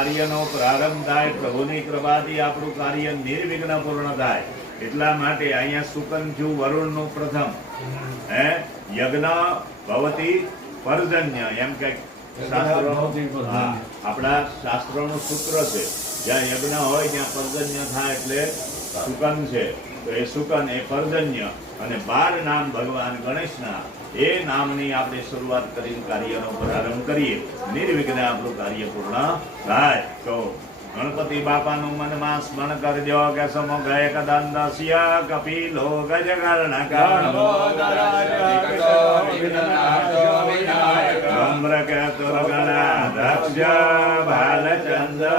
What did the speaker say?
કાર્યનો પ્રારંભ થાય, પ્રભુની કૃપાથી આપણું કાર્ય નિર્વિઘ્ન પૂર્ણ થાય. એટલા માટે અહીંયા સુકન થયું વરુણનું પ્રથમ. યજ્ઞ ભવતી પર્જન્ય એમ કઈક આપણા શાસ્ત્રોનું સૂત્ર છે. જ્યાં યજ્ઞ હોય ત્યાં પર્જન્ય થાય એટલે સુકન છે. તો એ સુકન એ પર્જન્ય અને 12 નામ ભગવાન ગણેશના એ નામની આપણે શરૂઆત કરીને કાર્યનો પ્રારંભ કરીએ. નિર્વિઘ્ન આપણું કાર્ય પૂર્ણ થાય. તો ગણપતિ બાપાનું મનમાં સ્મરણ કરજો કે સમગ્ર એકદંતસ્ય કપિલો ગજકર્ણક ધૂમ્રકેતુર્ગણાધ્યક્ષ બાલચંદ્ર